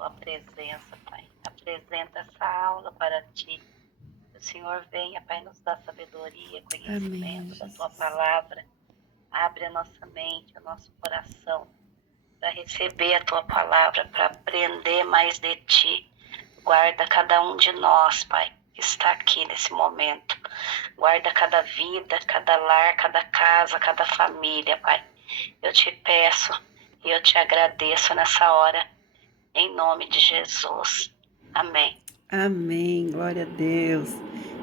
tua presença, Pai. Apresenta essa aula para ti. Que o Senhor venha, Pai, nos dar sabedoria, conhecimento da tua palavra. Abre a nossa mente, o nosso coração, para receber a tua palavra, para aprender mais de ti. Guarda cada um de nós, Pai, que está aqui nesse momento. Guarda cada vida, cada lar, cada casa, cada família, Pai. Eu te peço e eu te agradeço nessa hora, em nome de Jesus. Amém. Amém, glória a Deus.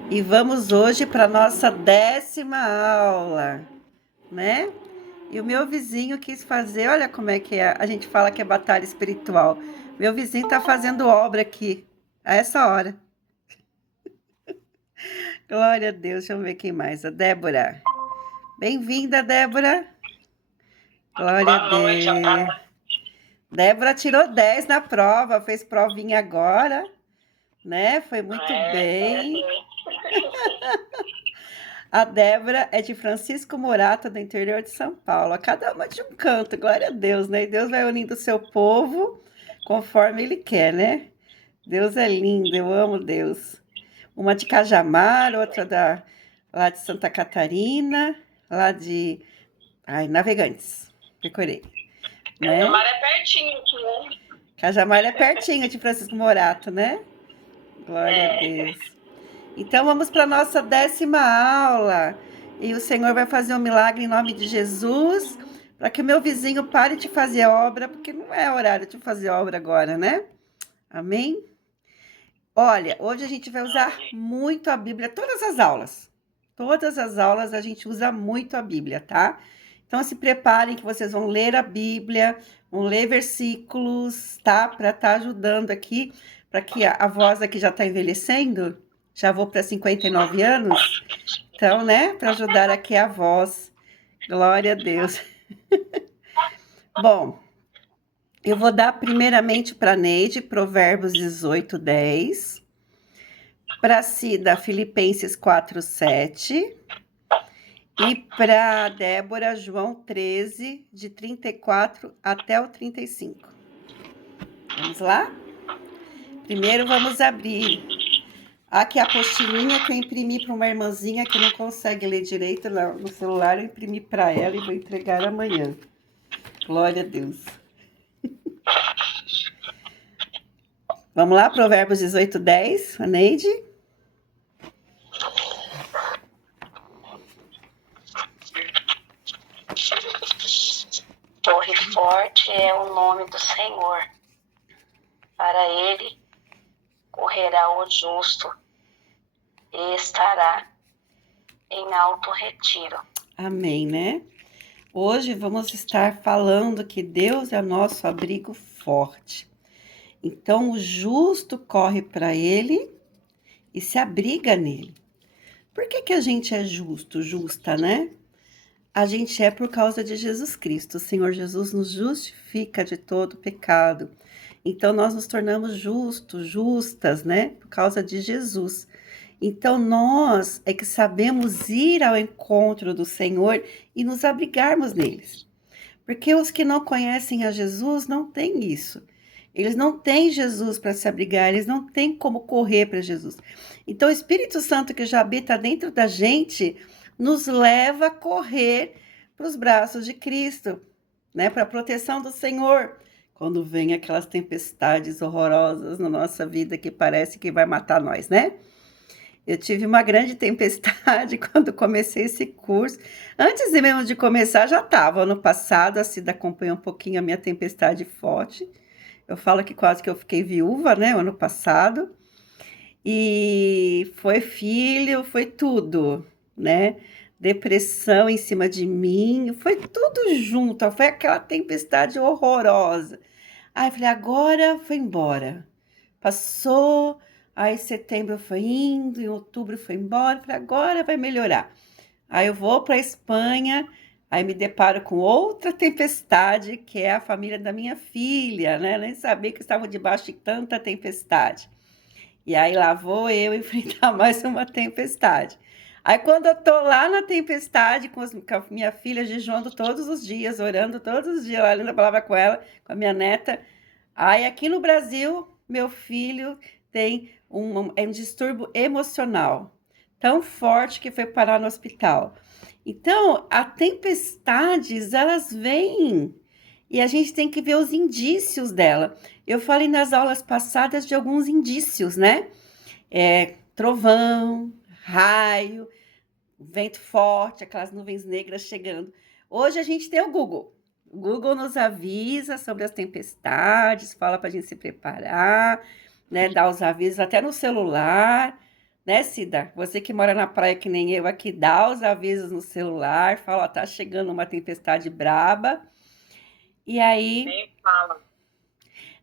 E vamos hoje para a nossa 10ª aula, né? E o meu vizinho quis fazer, olha como é que é, a gente fala que é batalha espiritual. Meu vizinho tá fazendo obra aqui, a essa hora. Glória a Deus, deixa eu ver quem mais, a Débora. Bem-vinda, Débora. Glória a Deus. Débora tirou 10 na prova, fez provinha agora, né? Foi muito bem. A Débora é de Francisco Morato, do interior de São Paulo. A cada uma de um canto, glória a Deus, né? E Deus vai unindo o seu povo conforme Ele quer, né? Deus é lindo, eu amo Deus. Uma de Cajamar, outra lá de Santa Catarina, lá de Navegantes, decorei. Né? Cajamar é pertinho aqui, né? Cajamar é pertinho de Francisco Morato, né? Glória a Deus. Então vamos para a nossa 10ª aula. E o Senhor vai fazer um milagre em nome de Jesus, para que o meu vizinho pare de fazer obra, porque não é horário de fazer obra agora, né? Amém? Olha, hoje a gente vai usar muito a Bíblia, todas as aulas. Todas as aulas a gente usa muito a Bíblia, tá? Então se preparem que vocês vão ler a Bíblia, vão ler versículos, tá? Para estar ajudando aqui, para que a voz aqui já está envelhecendo. Já vou para 59 anos. Então, né? Para ajudar aqui a voz. Glória a Deus. Bom, eu vou dar primeiramente para Neide, Provérbios 18, 10. Para Cida, Filipenses 4, 7. E para Débora, João 13, de 34 até o 35. Vamos lá? Primeiro vamos abrir aqui a apostilinha que eu imprimi para uma irmãzinha que não consegue ler direito no celular. Eu imprimi para ela e vou entregar amanhã. Glória a Deus. Vamos lá, Provérbios 18, 10, a Neide. Torre forte é o nome do Senhor. Para ele correrá o justo e estará em alto retiro. Amém, né? Hoje vamos estar falando que Deus é nosso abrigo forte. Então o justo corre para ele e se abriga nele. Por que a gente é justo, justa, né? A gente é por causa de Jesus Cristo. O Senhor Jesus nos justifica de todo pecado. Então nós nos tornamos justos, justas, né? Por causa de Jesus. Então nós é que sabemos ir ao encontro do Senhor e nos abrigarmos neles. Porque os que não conhecem a Jesus não têm isso. Eles não têm Jesus para se abrigar, eles não têm como correr para Jesus. Então o Espírito Santo que já habita dentro da gente nos leva a correr para os braços de Cristo, né? Para a proteção do Senhor. Quando vem aquelas tempestades horrorosas na nossa vida que parece que vai matar nós, né? Eu tive uma grande tempestade quando comecei esse curso. Antes mesmo de começar, já estava. Ano passado, a Cida acompanhou um pouquinho a minha tempestade forte. Eu falo que quase que eu fiquei viúva, né? Ano passado. E foi filho, foi tudo, né? Depressão em cima de mim, foi tudo junto. Foi aquela tempestade horrorosa. Aí eu falei, agora foi embora. Passou. Aí setembro foi indo, em outubro foi embora, falei, agora vai melhorar. Aí eu vou para a Espanha, aí me deparo com outra tempestade, que é a família da minha filha, né? Nem sabia que estavam debaixo de tanta tempestade. E aí lá vou eu enfrentar mais uma tempestade. Aí quando eu tô lá na tempestade, com a minha filha jejuando todos os dias, orando todos os dias, lá lendo a palavra com ela, com a minha neta, Aí aqui no Brasil, meu filho tem um distúrbio emocional tão forte que foi parar no hospital. Então, as tempestades, elas vêm e a gente tem que ver os indícios dela. Eu falei nas aulas passadas de alguns indícios, né? Trovão, raio, vento forte, aquelas nuvens negras chegando. Hoje a gente tem o Google. O Google nos avisa sobre as tempestades, fala para a gente se preparar, né? Dá os avisos até no celular, né, Cida? Você que mora na praia que nem eu aqui, dá os avisos no celular, fala, ó, tá chegando uma tempestade braba. E aí Nem fala.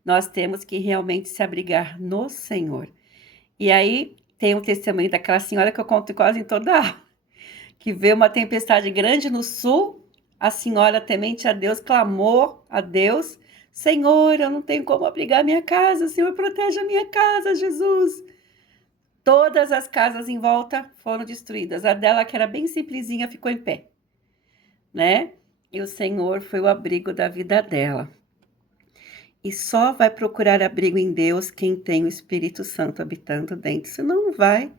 nós temos que realmente se abrigar no Senhor. E aí tem um testemunho daquela senhora que eu conto quase em toda aula, que veio uma tempestade grande no sul, a senhora temente a Deus clamou a Deus: Senhor, eu não tenho como abrigar minha casa, Senhor, protege a minha casa, Jesus. Todas as casas em volta foram destruídas, a dela, que era bem simplesinha, ficou em pé, né? E o Senhor foi o abrigo da vida dela. E só vai procurar abrigo em Deus quem tem o Espírito Santo habitando dentro, senão não vai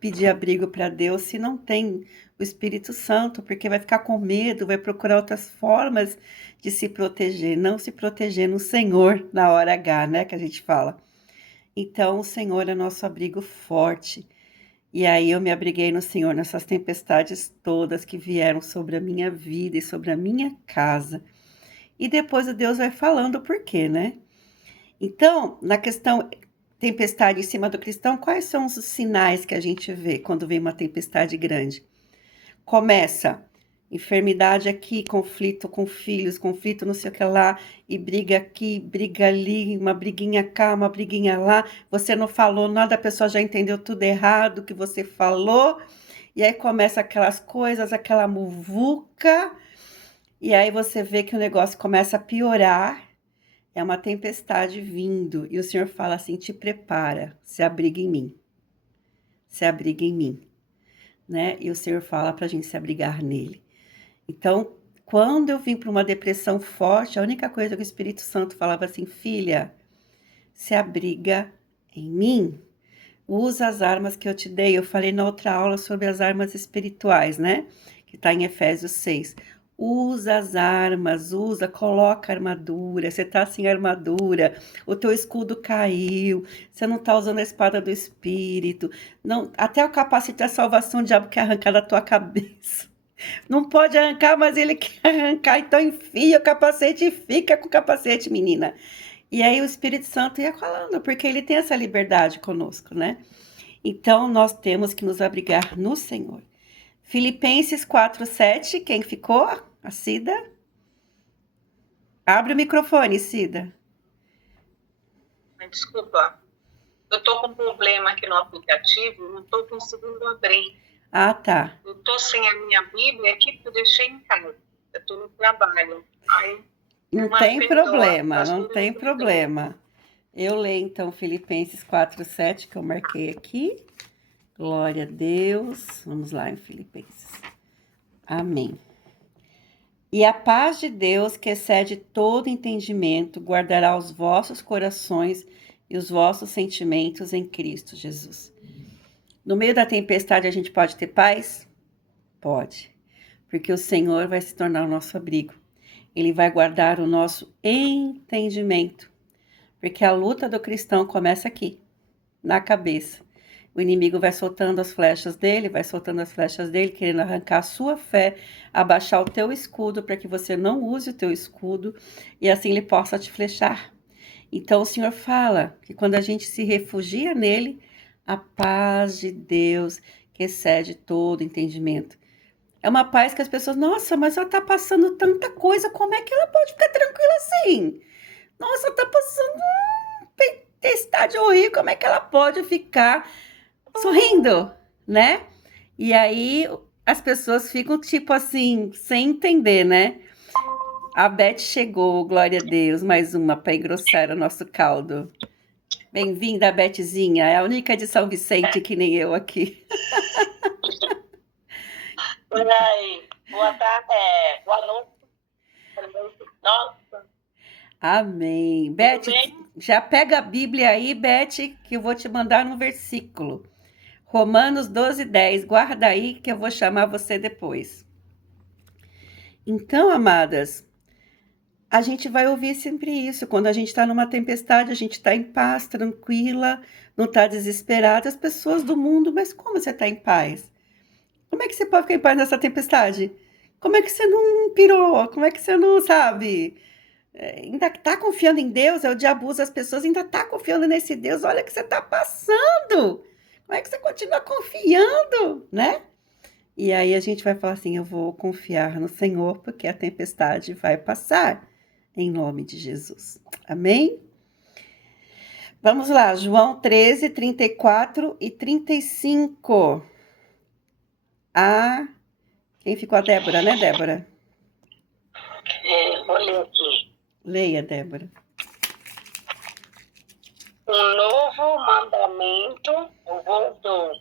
pedir abrigo para Deus se não tem o Espírito Santo, porque vai ficar com medo, vai procurar outras formas de se proteger, não se proteger no Senhor na hora H, né, que a gente fala. Então, o Senhor é nosso abrigo forte. E aí eu me abriguei no Senhor nessas tempestades todas que vieram sobre a minha vida e sobre a minha casa. E depois o Deus vai falando o porquê, né? Então, na questão tempestade em cima do cristão, quais são os sinais que a gente vê quando vem uma tempestade grande? Começa enfermidade aqui, conflito com filhos, conflito não sei o que lá, e briga aqui, briga ali, uma briguinha cá, uma briguinha lá, você não falou nada, a pessoa já entendeu tudo errado que você falou, e aí começa aquelas coisas, aquela muvuca, e aí você vê que o negócio começa a piorar, é uma tempestade vindo, e o Senhor fala assim, te prepara, se abriga em mim, se abriga em mim, né? E o Senhor fala para a gente se abrigar nele. Então, quando eu vim para uma depressão forte, a única coisa que o Espírito Santo falava assim, filha, se abriga em mim, usa as armas que eu te dei. Eu falei na outra aula sobre as armas espirituais, né? Que está em Efésios 6. Usa as armas, coloca armadura. Você está sem armadura, o teu escudo caiu, você não está usando a espada do Espírito. Não, até o capacete da salvação o diabo quer arrancar da tua cabeça. Não pode arrancar, mas ele quer arrancar, então enfia o capacete e fica com o capacete, menina. E aí o Espírito Santo ia falando, porque ele tem essa liberdade conosco, né? Então nós temos que nos abrigar no Senhor. Filipenses 4:7, quem ficou? A Cida? Abre o microfone, Cida. Desculpa, eu estou com um problema aqui no aplicativo, não estou conseguindo abrir. Ah, tá. Eu estou sem a minha Bíblia aqui, porque eu deixei em casa. Eu estou no trabalho. Aí, não tem problema, não tem problema. Eu leio então Filipenses 4:7, que eu marquei aqui. Glória a Deus. Vamos lá em Filipenses. Amém. E a paz de Deus, que excede todo entendimento, guardará os vossos corações e os vossos sentimentos em Cristo Jesus. No meio da tempestade, a gente pode ter paz? Pode, porque o Senhor vai se tornar o nosso abrigo. Ele vai guardar o nosso entendimento, porque a luta do cristão começa aqui, na cabeça. O inimigo vai soltando as flechas dele, querendo arrancar a sua fé, abaixar o teu escudo, para que você não use o teu escudo, e assim ele possa te flechar. Então o Senhor fala que quando a gente se refugia nele, a paz de Deus, que excede todo entendimento. É uma paz que as pessoas, nossa, mas ela tá passando tanta coisa, como é que ela pode ficar tranquila assim? Nossa, tá passando tempestade horrível, como é que ela pode ficar sorrindo, né? E aí as pessoas ficam tipo assim, sem entender, né? A Beth chegou, glória a Deus, mais uma para engrossar o nosso caldo. Bem-vinda, Bethzinha, é a única de São Vicente que nem eu aqui. Oi, aí, boa tarde, boa noite. Nossa. Amém. Beth, já pega a Bíblia aí, Beth, que eu vou te mandar um versículo. Romanos 12:10. Guarda aí que eu vou chamar você depois. Então, amadas, a gente vai ouvir sempre isso. Quando a gente está numa tempestade, a gente está em paz, tranquila, não está desesperada. As pessoas do mundo, mas como você está em paz? Como é que você pode ficar em paz nessa tempestade? Como é que você não pirou? Como é que você não sabe? Ainda está confiando em Deus? É o diabo usa as pessoas, ainda está confiando nesse Deus. Olha o que você está passando. Como é que você continua confiando, né? E aí a gente vai falar assim: eu vou confiar no Senhor, porque a tempestade vai passar, em nome de Jesus. Amém? Vamos lá, João 13, 34 e 35. Quem ficou? A Débora, né, Débora? Vou ler aqui. Leia, Débora. Um novo mandamento eu vos dou,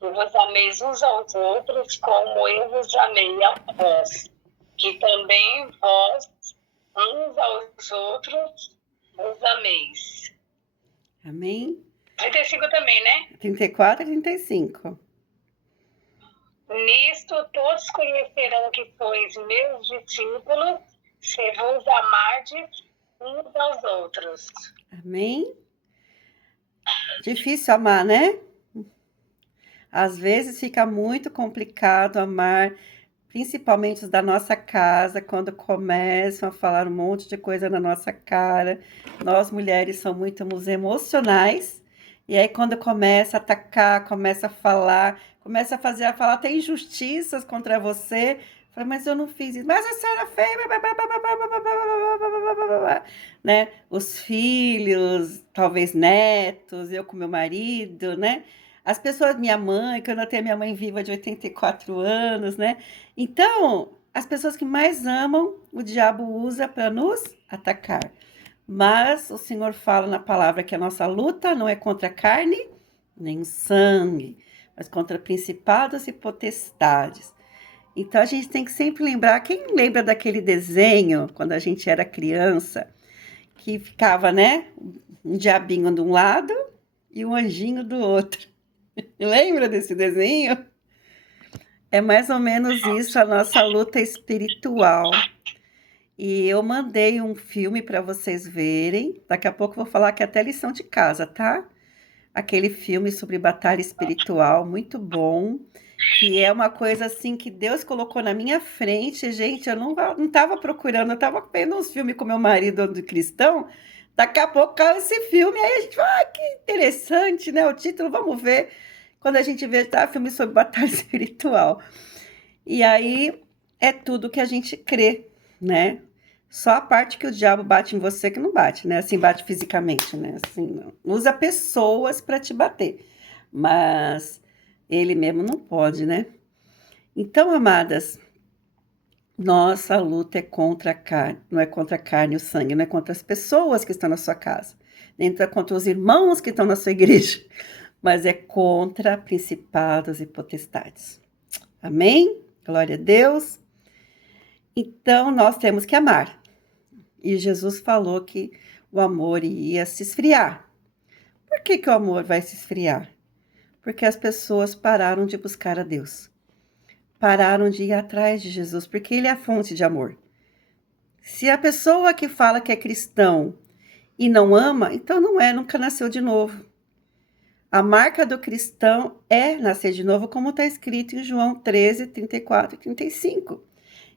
que vos ameis uns aos outros como eu vos amei a vós, que também vós uns aos outros vos ameis. Amém? 35 também, né? 34 e 35. Nisto todos conhecerão que sois meus discípulos, se vos amardes uns aos outros. Amém? Difícil amar, né? Às vezes fica muito complicado amar, principalmente os da nossa casa, quando começam a falar um monte de coisa na nossa cara. Nós mulheres somos muito emocionais. E aí quando começa a atacar, começa a falar, começa a falar até injustiças contra você, fala, mas eu não fiz isso, mas a senhora fez, né? Os filhos, talvez netos, eu com meu marido, né? As pessoas, minha mãe, que eu ainda tenho minha mãe viva de 84 anos, né? Então, as pessoas que mais amam, o diabo usa para nos atacar. Mas o Senhor fala na palavra que a nossa luta não é contra a carne, nem o sangue, mas contra principados e potestades. Então a gente tem que sempre lembrar, quem lembra daquele desenho, quando a gente era criança, que ficava, né, um diabinho de um lado e um anjinho do outro. Lembra desse desenho? É mais ou menos isso a nossa luta espiritual. E eu mandei um filme para vocês verem. Daqui a pouco eu vou falar que é até lição de casa, tá? Aquele filme sobre batalha espiritual, muito bom. Que é uma coisa assim que Deus colocou na minha frente. Gente, eu não estava procurando, eu estava vendo uns filmes com meu marido de cristão. Daqui a pouco caiu esse filme, aí a gente fala, que interessante, né? O título, vamos ver. Quando a gente vê, tá? Filme sobre batalha espiritual. E aí é tudo que a gente crê, né? Só a parte que o diabo bate em você que não bate, né? Assim, bate fisicamente, né? Assim, não. Usa pessoas para te bater. Mas ele mesmo não pode, né? Então, amadas, nossa luta é contra a carne, não é contra a carne e o sangue, não é contra as pessoas que estão na sua casa, nem é contra os irmãos que estão na sua igreja, mas é contra principados e potestades. Amém? Glória a Deus. Então, nós temos que amar. E Jesus falou que o amor ia se esfriar. Por que o amor vai se esfriar? Porque as pessoas pararam de buscar a Deus. Pararam de ir atrás de Jesus, porque Ele é a fonte de amor. Se a pessoa que fala que é cristão e não ama, então não é, nunca nasceu de novo. A marca do cristão é nascer de novo, como está escrito em João 13, 34 e 35.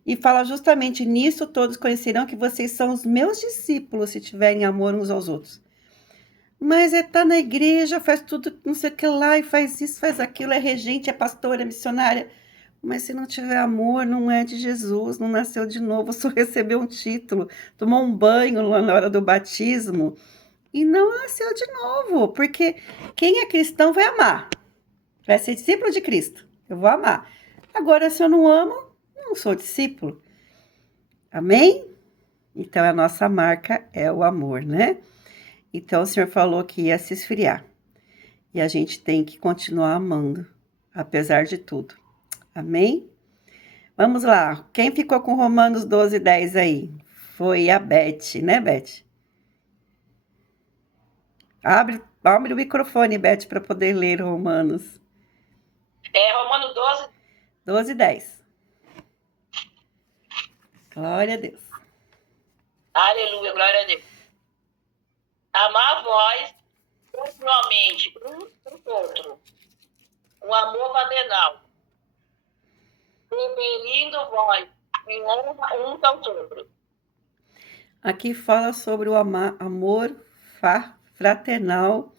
E fala justamente nisso, todos conhecerão que vocês são os meus discípulos, se tiverem amor uns aos outros. Mas tá na igreja, faz tudo, não sei o que lá, e faz isso, faz aquilo, é regente, é pastora, é missionária. Mas se não tiver amor, não é de Jesus, não nasceu de novo, só recebeu um título, tomou um banho lá na hora do batismo e não nasceu de novo, porque quem é cristão vai amar, vai ser discípulo de Cristo, eu vou amar. Agora, se eu não amo, não sou discípulo. Amém? Então, a nossa marca é o amor, né? Então, o Senhor falou que ia se esfriar. E a gente tem que continuar amando, apesar de tudo. Amém? Vamos lá. Quem ficou com Romanos 12, 10 aí? foi a Beth, né, Beth? Abre o microfone, Beth, para poder ler Romanos. Romanos 12. 12:10. Glória a Deus. Aleluia, glória a Deus. Amar vós continuamente um com o outro. Um amor fraternal. Preferindo vós em honra um aos outros. Aqui fala sobre o amor fraternal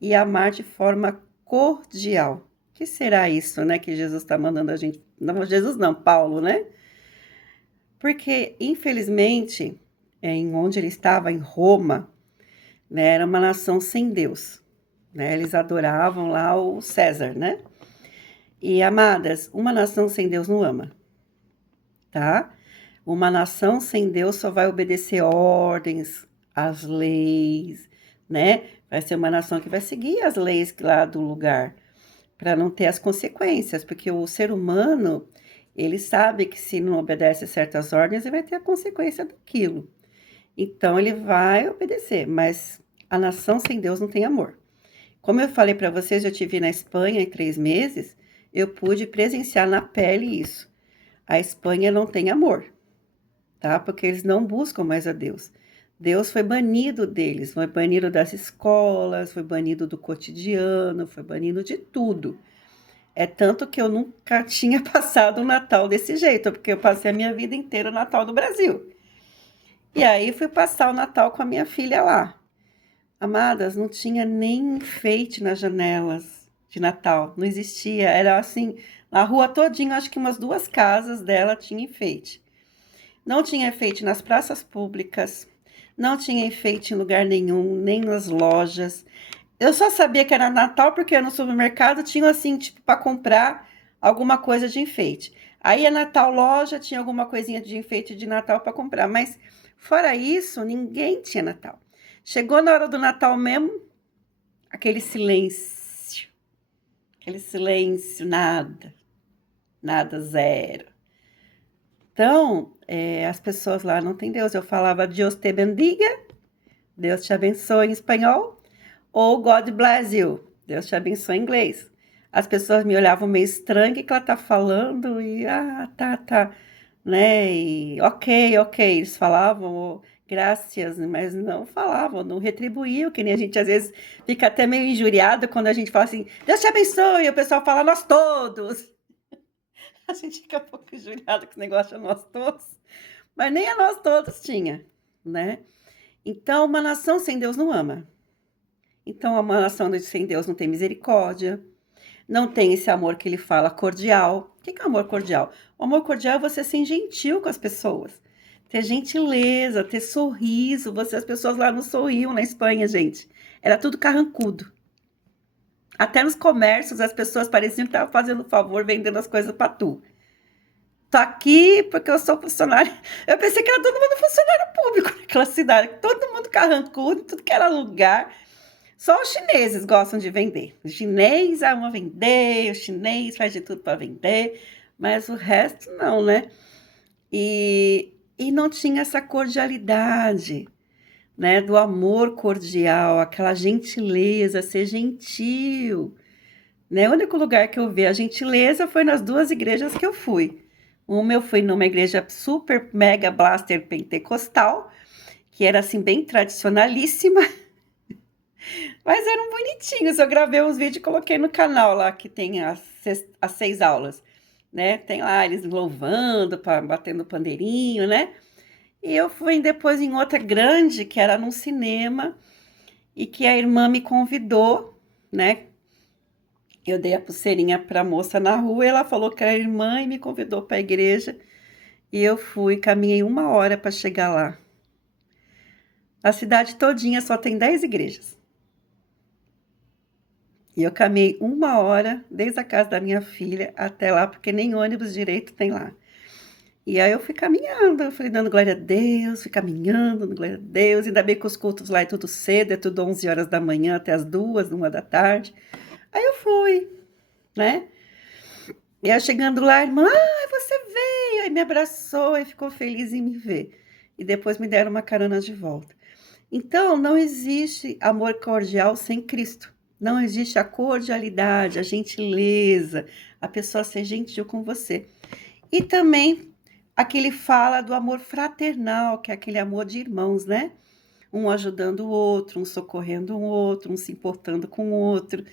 e amar de forma cordial. O que será isso, né, que Jesus está mandando a gente? Não, Jesus não, Paulo, né? Porque, infelizmente, em onde ele estava, em Roma, né, era uma nação sem Deus, né? Eles adoravam lá o César, né? E, amadas, uma nação sem Deus não ama, tá? Uma nação sem Deus só vai obedecer ordens, as leis, né? Vai ser uma nação que vai seguir as leis lá do lugar, para não ter as consequências, porque o ser humano, ele sabe que se não obedece certas ordens, ele vai ter a consequência daquilo. Então, ele vai obedecer, mas a nação sem Deus não tem amor. Como eu falei para vocês, eu estive na Espanha em 3 meses, eu pude presenciar na pele isso. A Espanha não tem amor, tá? Porque eles não buscam mais a Deus. Deus foi banido deles, foi banido das escolas, foi banido do cotidiano, foi banido de tudo. É tanto que eu nunca tinha passado um Natal desse jeito, porque eu passei a minha vida inteira o Natal no Brasil. E aí fui passar o Natal com a minha filha lá. Amadas, não tinha nem enfeite nas janelas de Natal, não existia. Era assim, na rua todinha, acho que umas 2 casas dela tinha enfeite. Não tinha enfeite nas praças públicas, não tinha enfeite em lugar nenhum, nem nas lojas. Eu só sabia que era Natal porque no supermercado tinha assim, tipo, para comprar alguma coisa de enfeite. Aí é Natal loja, tinha alguma coisinha de enfeite de Natal para comprar, mas fora isso, ninguém tinha Natal. Chegou na hora do Natal mesmo, aquele silêncio, nada, zero. Então, as pessoas lá não têm Deus. Eu falava Deus te bendiga, Deus te abençoe em espanhol, ou God bless you, Deus te abençoe em inglês. As pessoas me olhavam meio estranho, o que ela tá falando? E, tá, né? E, ok, eles falavam graças, mas não falavam, não retribuíam, que nem a gente às vezes fica até meio injuriado quando a gente fala assim, Deus te abençoe, e o pessoal fala, nós todos. A gente fica um pouco injuriado com esse negócio de nós todos, mas nem a nós todos tinha, né? Então, uma nação sem Deus não ama. Então, uma nação sem Deus não tem misericórdia, não tem esse amor que ele fala cordial. O que é amor cordial? O amor cordial é você ser gentil com as pessoas, ter gentileza, ter sorriso. As pessoas lá não sorriam na Espanha, gente. Era tudo carrancudo. Até nos comércios as pessoas pareciam que estavam fazendo favor, vendendo as coisas para tu. Tô aqui porque eu sou funcionário. Eu pensei que era todo mundo funcionário público naquela cidade, todo mundo carrancudo, tudo que era lugar. Só os chineses gostam de vender. Os chineses amam vender, o chinês faz de tudo para vender, mas o resto não, né? E não tinha essa cordialidade, né? Do amor cordial, aquela gentileza, ser gentil, né? O único lugar que eu vi a gentileza foi nas 2 igrejas que eu fui. Uma eu fui numa igreja super mega blaster pentecostal, que era assim bem tradicionalíssima, mas eram bonitinhos. Eu gravei uns vídeos e coloquei no canal lá, que tem as 6 aulas, né? Tem lá eles louvando, batendo pandeirinho, né? E eu fui depois em outra grande, que era num cinema, e que a irmã me convidou, né? Eu dei a pulseirinha para a moça na rua, ela falou que era irmã e me convidou para a igreja. E eu fui, caminhei 1 hora para chegar lá. A cidade todinha só tem 10 igrejas. E eu caminhei 1 hora, desde a casa da minha filha até lá, porque nem ônibus direito tem lá. E aí eu fui caminhando, eu fui dando glória a Deus, fui caminhando, dando glória a Deus. Ainda bem que os cultos lá é tudo cedo, é tudo 11 horas da manhã até as 2, 1 da tarde. Aí eu fui, né? E aí chegando lá, a irmã, você veio! Aí me abraçou e ficou feliz em me ver. e depois me deram uma carona de volta. Então, não existe amor cordial sem Cristo. Não existe a cordialidade, a gentileza, a pessoa ser gentil com você. E também aquele fala do amor fraternal, que é aquele amor de irmãos, né? Um ajudando o outro, um socorrendo o outro, um se importando com o outro,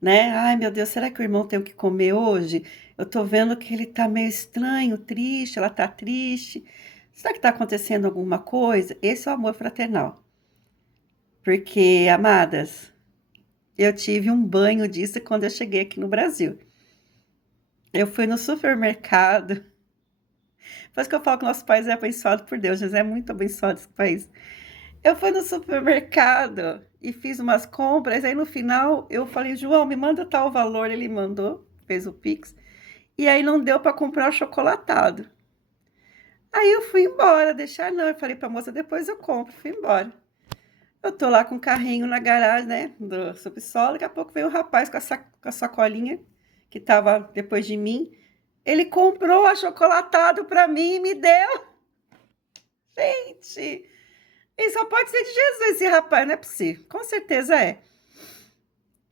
né? Ai, meu Deus, será que o irmão tem o que comer hoje? Eu tô vendo que ele tá meio estranho, triste, ela tá triste. Será que tá acontecendo alguma coisa? Esse é o amor fraternal. Porque, amadas, eu tive um banho disso quando eu cheguei aqui no Brasil. Eu fui no supermercado. Por isso que eu falo que nosso país é abençoado por Deus. Jesus é muito abençoado esse país. Eu fui no supermercado e fiz umas compras. Aí no final eu falei, João, me manda tal valor. Ele mandou, fez o Pix. E aí não deu para comprar chocolatado. Aí eu fui embora, deixar não. Eu falei para a moça, depois eu compro. Fui embora. Eu tô lá com o carrinho na garagem, né, do subsolo. Daqui a pouco veio um rapaz com a sacolinha que tava depois de mim. Ele comprou achocolatado para mim e me deu. Gente, ele só pode ser de Jesus, esse rapaz, não é possível. Com certeza é.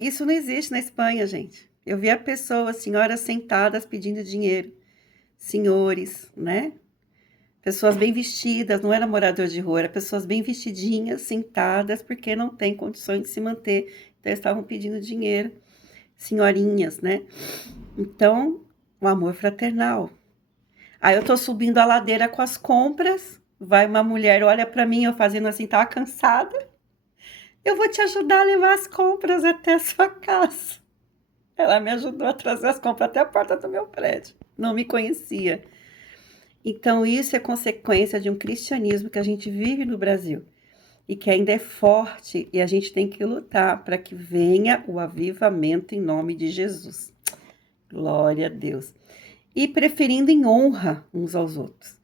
Isso não existe na Espanha, gente. Eu via pessoas, senhoras sentadas pedindo dinheiro. Senhores, né? Pessoas bem vestidas, não era morador de rua, era pessoas bem vestidinhas, sentadas, porque não tem condições de se manter. Então, estavam pedindo dinheiro. Senhorinhas, né? Então, o amor fraternal. Aí eu tô subindo a ladeira com as compras, vai uma mulher, olha para mim, eu fazendo assim, tava cansada. Eu vou te ajudar a levar as compras até a sua casa. Ela me ajudou a trazer as compras até a porta do meu prédio. Não me conhecia. Então, isso é consequência de um cristianismo que a gente vive no Brasil e que ainda é forte, e a gente tem que lutar para que venha o avivamento em nome de Jesus. Glória a Deus. E preferindo em honra uns aos outros.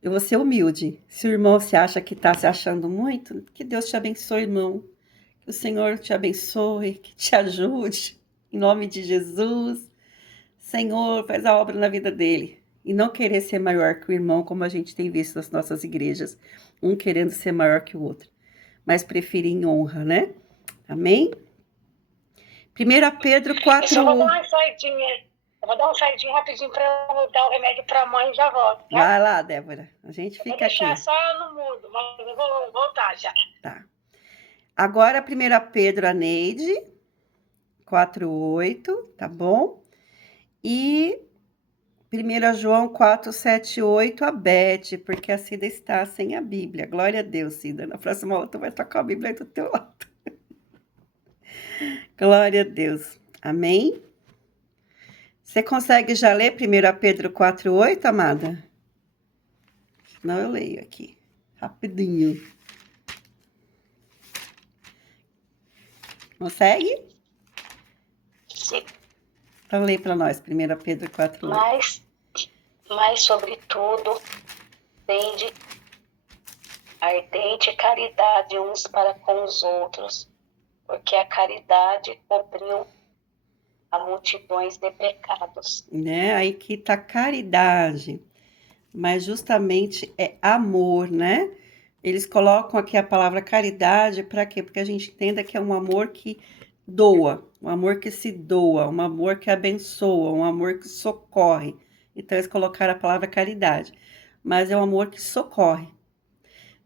Eu vou ser humilde. Se o irmão se acha que está se achando muito, que Deus te abençoe, irmão. Que o Senhor te abençoe, que te ajude. Em nome de Jesus. Senhor, faz a obra na vida dele. E não querer ser maior que o irmão, como a gente tem visto nas nossas igrejas. Um querendo ser maior que o outro. Mas preferir em honra, né? Amém? 1 Pedro 4. Eu só vou dar uma saidinha. Eu vou dar uma saidinha rapidinho para eu dar o remédio para a mãe e já volto. Tá? Vai lá, Débora. A gente fica aqui. Vou deixar só no mudo, mas eu vou voltar já. Tá. Agora, 1 Pedro, a Neide, 4:8, tá bom? E 1 João 4:7-8, a Beth, porque a Cida está sem a Bíblia. Glória a Deus, Cida. Na próxima aula tu vai tocar a Bíblia aí do teu lado. Glória a Deus. Amém? Você consegue já ler 1 Pedro 4:8, amada? Não, eu leio aqui. Rapidinho. Consegue? Sim. Então, lê para nós, 1 Pedro 4:8. Mas, sobretudo, tende ardente caridade uns para com os outros, porque a caridade cobriu a multidões de pecados. Né? Aí que tá caridade, mas justamente é amor, né? Eles colocam aqui a palavra caridade para quê? Porque a gente entenda que é um amor que doa, um amor que se doa, um amor que abençoa, um amor que socorre. Então eles colocaram a palavra caridade, mas é um amor que socorre.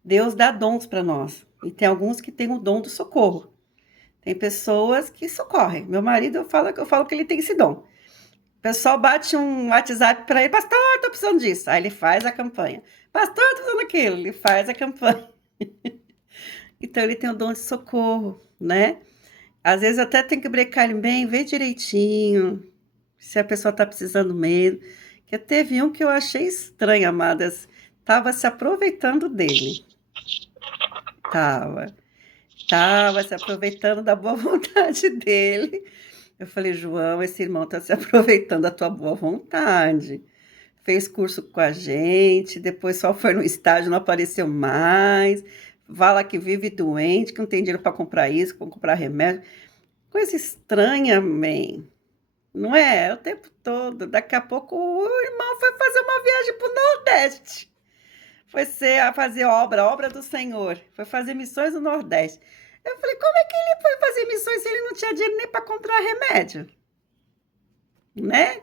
Deus dá dons para nós, e tem alguns que têm o dom do socorro. Tem pessoas que socorrem. Meu marido, eu falo que ele tem esse dom. O pessoal bate um WhatsApp para ele, pastor, tô precisando disso. Aí ele faz a campanha. Pastor, tô precisando daquilo. Ele faz a campanha. Então ele tem o dom de socorro, né? Às vezes até tem que brecar ele bem, ver direitinho, se a pessoa tá precisando mesmo. Que teve um que eu achei estranho, amadas. Tava se aproveitando dele. Tava se aproveitando da boa vontade dele. Eu falei, João, esse irmão tá se aproveitando da tua boa vontade. Fez curso com a gente, depois só foi no estágio, não apareceu mais. Fala que vive doente, que não tem dinheiro para comprar isso, para comprar remédio. Coisa estranha, man. Não é? O tempo todo. Daqui a pouco o irmão foi fazer uma viagem para o Nordeste. fazer obra do Senhor, foi fazer missões no Nordeste. Eu falei, como é que ele foi fazer missões se ele não tinha dinheiro nem para comprar remédio? Né?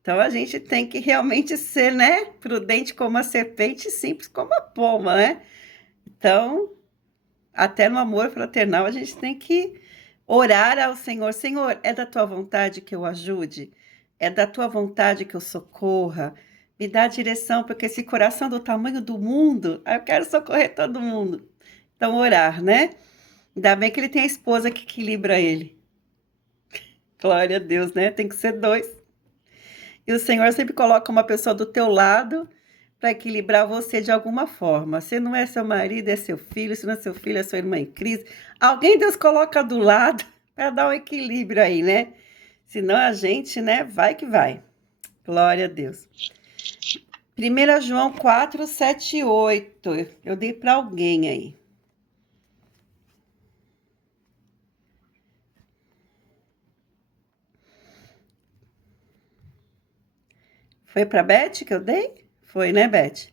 Então a gente tem que realmente ser, né, prudente como a serpente, simples como a pomba, né? Então, até no amor fraternal a gente tem que orar ao Senhor. Senhor, é da tua vontade que eu ajude? É da tua vontade que eu socorra? Me dá direção, porque esse coração do tamanho do mundo, eu quero socorrer todo mundo. Então, orar, né? Ainda bem que ele tem a esposa que equilibra ele. Glória a Deus, né? Tem que ser dois. E o Senhor sempre coloca uma pessoa do teu lado para equilibrar você de alguma forma. Se não é seu marido, é seu filho. Se não é seu filho, é sua irmã em crise. Alguém Deus coloca do lado para dar um equilíbrio aí, né? Senão a gente, né, vai que vai. Glória a Deus. 1 João 4, 7 e 8. Eu dei para alguém aí. Foi para Beth que eu dei? Foi, né, Beth?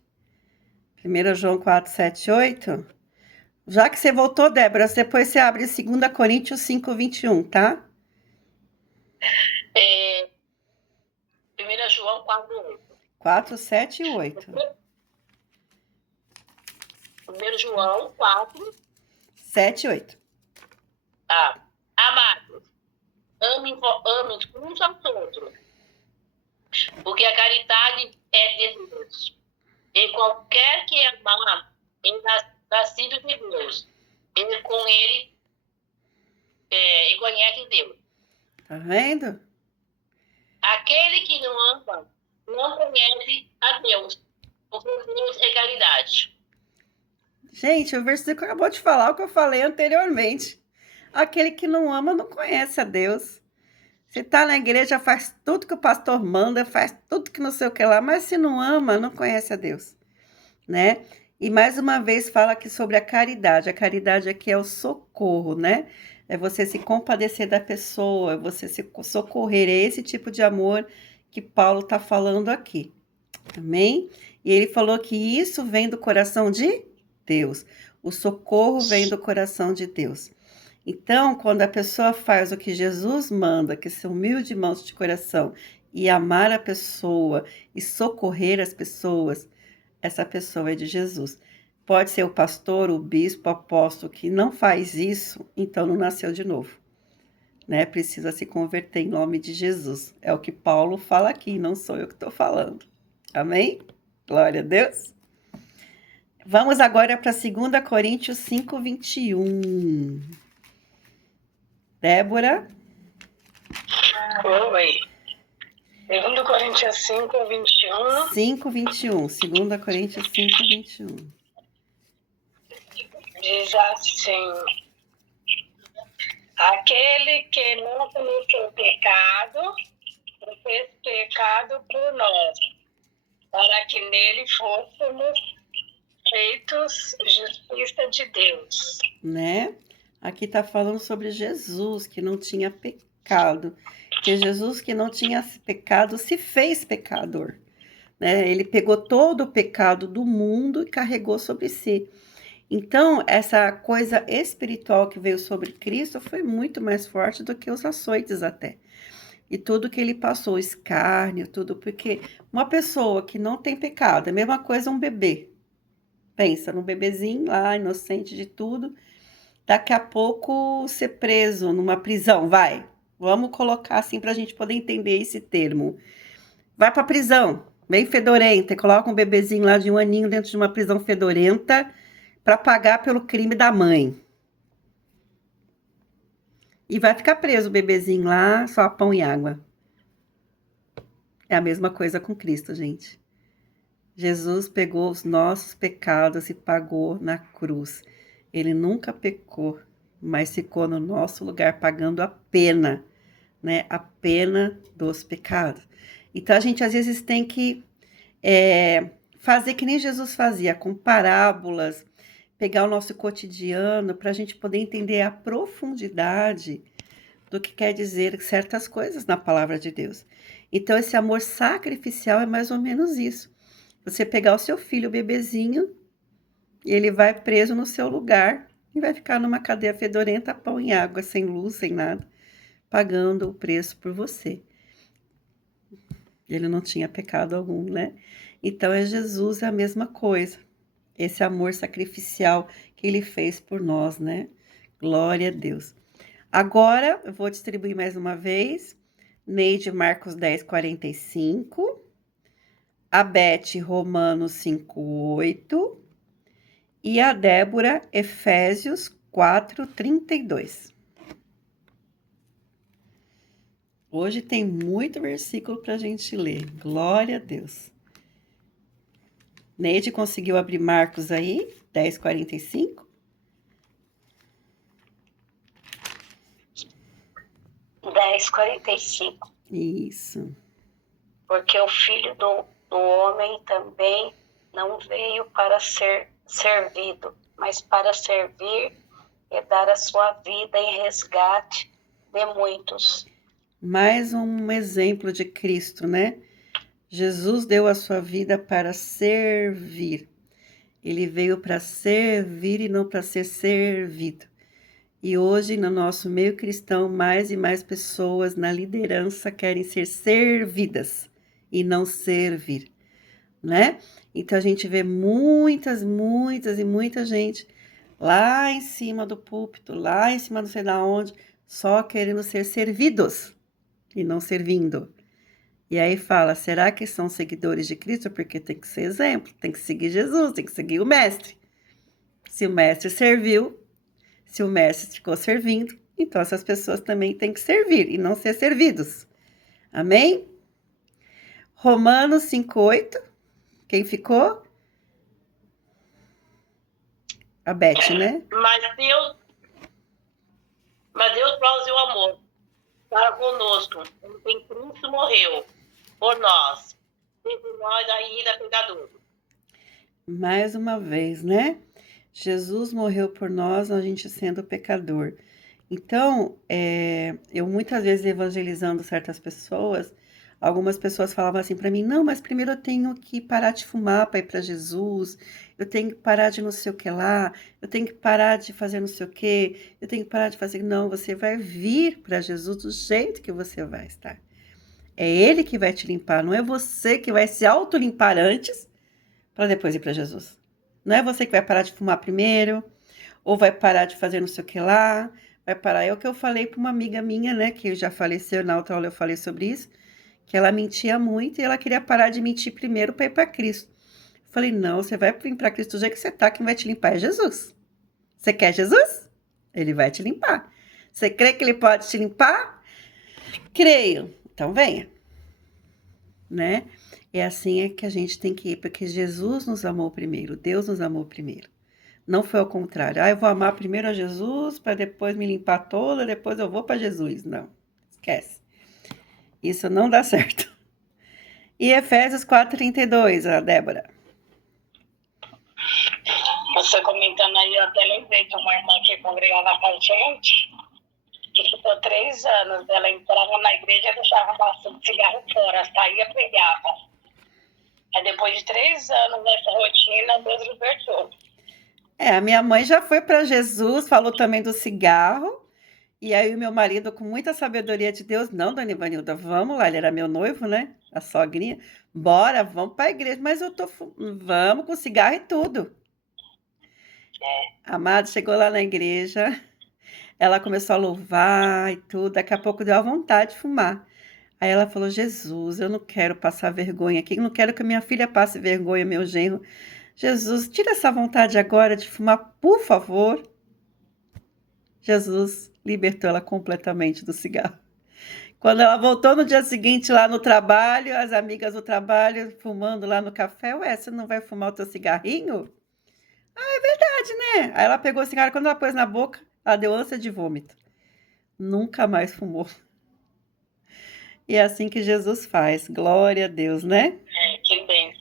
1 João 4, 7 e 8. Já que você voltou, Débora, depois você abre 2 Coríntios 5, 21, tá? 1 João 4, 8. 4, 7 e 8. 1 João 4, 7 e 8. Amados, amem uns aos outros, porque a caridade é de Deus. E qualquer que amar é nascido de Deus, ele com ele e conhece Deus. Tá vendo? Aquele que não ama não conhece a Deus, porque Deus é caridade. Gente, o versículo acabou de falar o que eu falei anteriormente. Aquele que não ama não conhece a Deus. Se tá na igreja, faz tudo que o pastor manda, faz tudo que não sei o que lá, mas se não ama, não conhece a Deus, né? E mais uma vez fala aqui sobre a caridade. A caridade aqui é o socorro, né? É você se compadecer da pessoa, é você se socorrer. É esse tipo de amor que Paulo está falando aqui. Amém? E ele falou que isso vem do coração de Deus. O socorro vem do coração de Deus. Então, quando a pessoa faz o que Jesus manda, que ser humilde de mãos de coração, e amar a pessoa, e socorrer as pessoas, essa pessoa é de Jesus. Pode ser o pastor, o bispo, o apóstolo que não faz isso, então não nasceu de novo, né? Precisa se converter em nome de Jesus. É o que Paulo fala aqui, não sou eu que estou falando. Amém? Glória a Deus. Vamos agora para 2 Coríntios 5, 21. Débora? Oi. 2 Coríntios 5, 21. 5, 21. 2 Coríntios 5, 21. Diz assim: aquele que não cometeu pecado, fez pecado por nós, para que nele fôssemos feitos justiça de Deus. Né? Aqui está falando sobre Jesus, que não tinha pecado. Que Jesus, que não tinha pecado, se fez pecador. Né? Ele pegou todo o pecado do mundo e carregou sobre si. Então, essa coisa espiritual que veio sobre Cristo foi muito mais forte do que os açoites até. E tudo que ele passou, escárnio, tudo, porque uma pessoa que não tem pecado, é a mesma coisa um bebê. Pensa num bebezinho lá, inocente de tudo, daqui a pouco ser preso numa prisão, vai. Vamos colocar assim para a gente poder entender esse termo. Vai para a prisão, bem fedorenta, coloca um bebezinho lá de 1 aninho dentro de uma prisão fedorenta para pagar pelo crime da mãe. E vai ficar preso o bebezinho lá, só pão e água. É a mesma coisa com Cristo, gente. Jesus pegou os nossos pecados e pagou na cruz. Ele nunca pecou, mas ficou no nosso lugar pagando a pena, né? A pena dos pecados. Então, a gente às vezes tem que fazer que nem Jesus fazia, com parábolas, pegar o nosso cotidiano para a gente poder entender a profundidade do que quer dizer certas coisas na palavra de Deus. Então, esse amor sacrificial é mais ou menos isso. você pegar o seu filho, o bebezinho, e ele vai preso no seu lugar e vai ficar numa cadeia fedorenta, pão e água, sem luz, sem nada, pagando o preço por você. Ele não tinha pecado algum, né? Então, Jesus é a mesma coisa. Esse amor sacrificial que ele fez por nós, né? Glória a Deus. Agora, eu vou distribuir mais uma vez. Neide, Marcos 10, 45. A Beth, Romanos 5, 8. E a Débora, Efésios 4, 32. Hoje tem muito versículo para a gente ler. Glória a Deus. Neide conseguiu abrir Marcos aí, 10, 45. 10, 45. Isso. Porque o Filho do Homem também não veio para ser servido, mas para servir e dar a sua vida em resgate de muitos. Mais um exemplo de Cristo, né? Jesus deu a sua vida para servir. Ele veio para servir e não para ser servido. E hoje, no nosso meio cristão, mais e mais pessoas na liderança querem ser servidas e não servir, né? Então, a gente vê muita gente lá em cima do púlpito, lá em cima não sei da onde, só querendo ser servidos e não servindo. E aí fala, será que são seguidores de Cristo? Porque tem que ser exemplo, tem que seguir Jesus, tem que seguir o mestre. Se o mestre serviu, se o mestre ficou servindo, então essas pessoas também têm que servir e não ser servidos. Amém? Romanos 5:8. Quem ficou? A Beth, né? Mas Deus prova o seu amor para conosco. Em Cristo morreu por nós, sendo nós ainda pecadores. Mais uma vez, né? Jesus morreu por nós, a gente sendo pecador. Então, eu muitas vezes evangelizando certas pessoas, algumas pessoas falavam assim para mim, não, mas primeiro eu tenho que parar de fumar para ir para Jesus, eu tenho que parar de não sei o que lá, eu tenho que parar de fazer não sei o que, eu tenho que parar de fazer... Não, você vai vir para Jesus do jeito que você vai estar. É Ele que vai te limpar, não é você que vai se auto-limpar antes para depois ir para Jesus. Não é você que vai parar de fumar primeiro, ou vai parar de fazer não sei o que lá, vai parar. É o que eu falei para uma amiga minha, né, que já faleceu, na outra aula eu falei sobre isso, que ela mentia muito e ela queria parar de mentir primeiro para ir para Cristo. Eu falei, não, você vai vir para Cristo do jeito que você tá, quem vai te limpar é Jesus. Você quer Jesus? Ele vai te limpar. Você crê que ele pode te limpar? Creio. Então venha. Né? É assim que a gente tem que ir, porque Jesus nos amou primeiro, Deus nos amou primeiro. Não foi ao contrário. Eu vou amar primeiro a Jesus para depois me limpar toda, depois eu vou para Jesus. Não, esquece. Isso não dá certo. E Efésios 4:32, a Débora. Você comentando aí, eu até lembrei de uma irmã que congregava com a gente, que ficou 3 anos. Ela entrava na igreja e deixava bastante de cigarro fora, saía e pegava. Aí depois de 3 anos nessa rotina, Deus libertou. A minha mãe já foi para Jesus, falou também do cigarro. E aí o meu marido, com muita sabedoria de Deus, não, dona Ivanilda, vamos lá, ele era meu noivo, né? A sogrinha. Bora, vamos para a igreja. Mas vamos com cigarro e tudo. Amado, chegou lá na igreja, ela começou a louvar e tudo, daqui a pouco deu a vontade de fumar. Aí ela falou, Jesus, eu não quero passar vergonha aqui, eu não quero que a minha filha passe vergonha, meu genro. Jesus, tira essa vontade agora de fumar, por favor. Jesus libertou ela completamente do cigarro. Quando ela voltou no dia seguinte lá no trabalho, as amigas do trabalho fumando lá no café, ué, você não vai fumar o teu cigarrinho? Ah, é verdade, né? Aí ela pegou o cigarro, quando ela pôs na boca, ela deu ânsia de vômito. Nunca mais fumou. E é assim que Jesus faz. Glória a Deus, né? Que bem.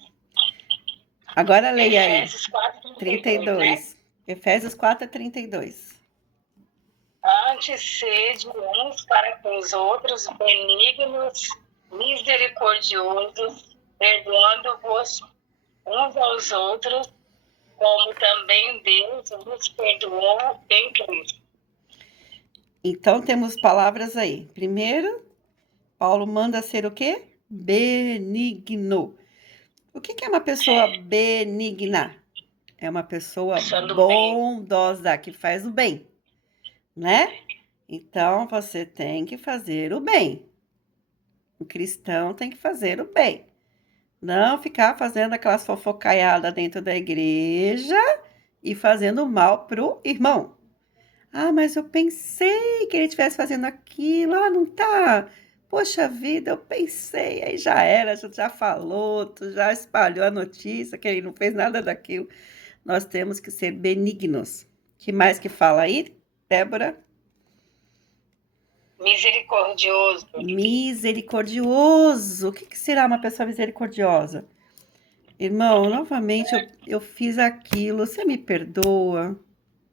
Agora leia aí. Efésios 4:32. 32. Né? Efésios 4:32. Antes sede uns para com os outros, benignos, misericordiosos, perdoando-vos uns aos outros, como também Deus nos perdoou em Cristo. Então temos palavras aí. Primeiro, Paulo manda ser o quê? Benigno. O que é uma pessoa benigna? É uma pessoa Pensando bem. bondosa, que faz o bem, né? Então você tem que fazer o bem. O cristão tem que fazer o bem. Não ficar fazendo aquelas fofocaiadas dentro da igreja e fazendo mal pro irmão. Ah, mas eu pensei que ele estivesse fazendo aquilo. Ah, não tá. Poxa vida, eu pensei. Aí já era, tu já falou, tu já espalhou a notícia que ele não fez nada daquilo. Nós temos que ser benignos. Que mais que fala aí, Débora? Misericordioso. Misericordioso. O que será uma pessoa misericordiosa? Irmão, novamente eu fiz aquilo. Você me perdoa?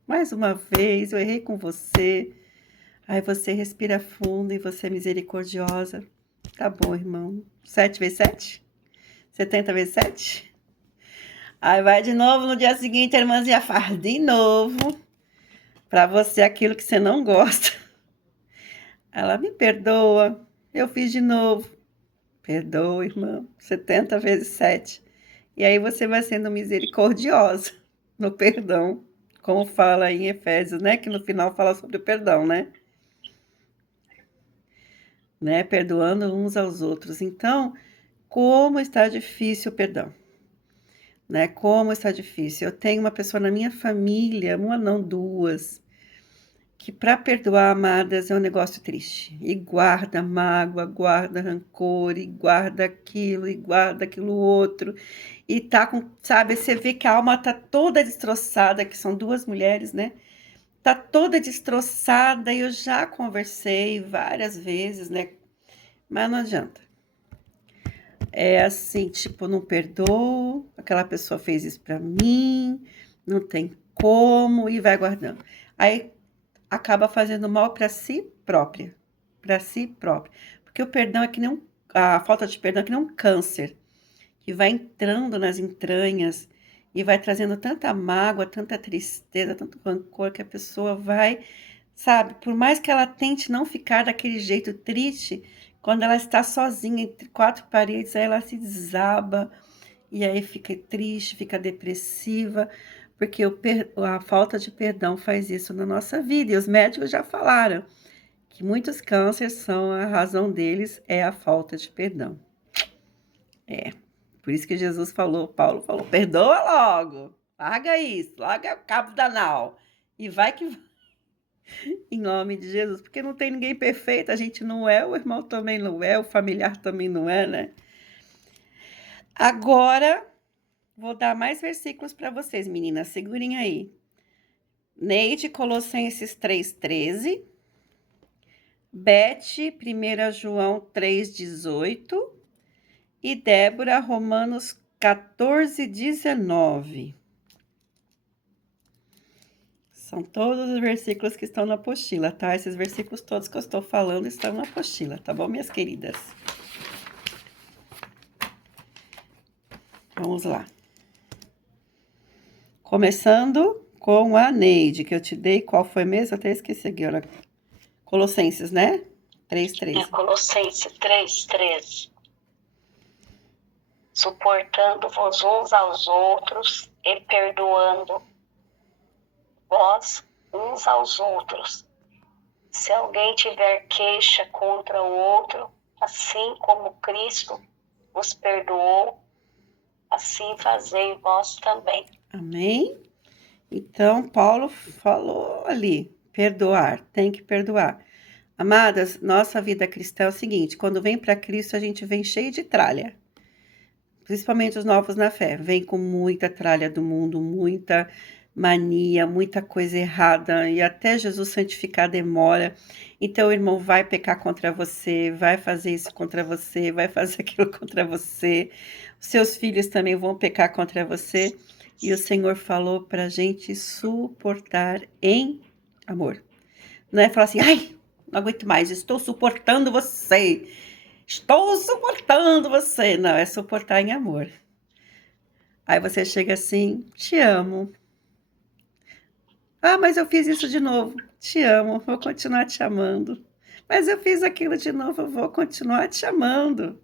Mais uma vez, eu errei com você. Aí você respira fundo e você é misericordiosa. Tá bom, irmão. 7 vezes 7? 70 vezes 7? Aí vai de novo no dia seguinte, a irmãzinha faz de novo. Pra você aquilo que você não gosta. Ela me perdoa. Eu fiz de novo. Perdoa, irmão. 70 vezes 7. E aí você vai sendo misericordiosa no perdão. Como fala em Efésios, né? Que no final fala sobre o perdão, né? Perdoando uns aos outros. Então, como está difícil o perdão, Como está difícil. Eu tenho uma pessoa na minha família, uma não, duas, que para perdoar, amadas, é um negócio triste. E guarda mágoa, guarda rancor, e guarda aquilo outro. E tá com, sabe, você vê que a alma tá toda destroçada, que são duas mulheres, né? Tá toda destroçada, e eu já conversei várias vezes, né? Mas não adianta. É assim, tipo, não perdoo, aquela pessoa fez isso pra mim, não tem como, e vai guardando. Aí acaba fazendo mal para si própria, porque o perdão é que nem a falta de perdão é que nem um câncer, que vai entrando nas entranhas e vai trazendo tanta mágoa, tanta tristeza, tanto rancor, que a pessoa vai, sabe, por mais que ela tente não ficar daquele jeito triste, quando ela está sozinha entre quatro paredes, aí ela se desaba, e aí fica triste, fica depressiva, porque a falta de perdão faz isso na nossa vida. E os médicos já falaram que muitos cânceres são, a razão deles é a falta de perdão. Por isso que Jesus falou, Paulo falou, perdoa logo, larga isso, larga o cabo da nau, e vai que vai. Em nome de Jesus, porque não tem ninguém perfeito, a gente não é, o irmão também não é, o familiar também não é, né? Agora, vou dar mais versículos para vocês, meninas, segurem aí. Neide, Colossenses 3,13. Beth, 1 João 3,18. E Débora, Romanos 14,19. São todos os versículos que estão na apostila, tá? Esses versículos todos que eu estou falando estão na apostila, tá bom, minhas queridas? Vamos lá. Começando com a Neide, que eu te dei. Qual foi mesmo? Eu até esqueci aqui, olha. Colossenses, né? 3:13. Colossenses 3:13. Suportando-vos uns aos outros e perdoando vós uns aos outros. Se alguém tiver queixa contra o outro, assim como Cristo os perdoou, assim fazei vós também. Amém? Então, Paulo falou ali, perdoar, tem que perdoar. Amadas, nossa vida cristã é o seguinte, quando vem para Cristo, a gente vem cheio de tralha. Principalmente os novos na fé, vem com muita tralha do mundo, muita mania, muita coisa errada, e até Jesus santificar demora. Então o irmão vai pecar contra você, vai fazer isso contra você, vai fazer aquilo contra você. Os seus filhos também vão pecar contra você. E o Senhor falou para a gente suportar em amor. Não é falar assim, ai, não aguento mais, estou suportando você. Estou suportando você. Não, é suportar em amor. Aí você chega assim, te amo. Ah, mas eu fiz isso de novo. Te amo, vou continuar te amando. Mas eu fiz aquilo de novo, eu vou continuar te amando.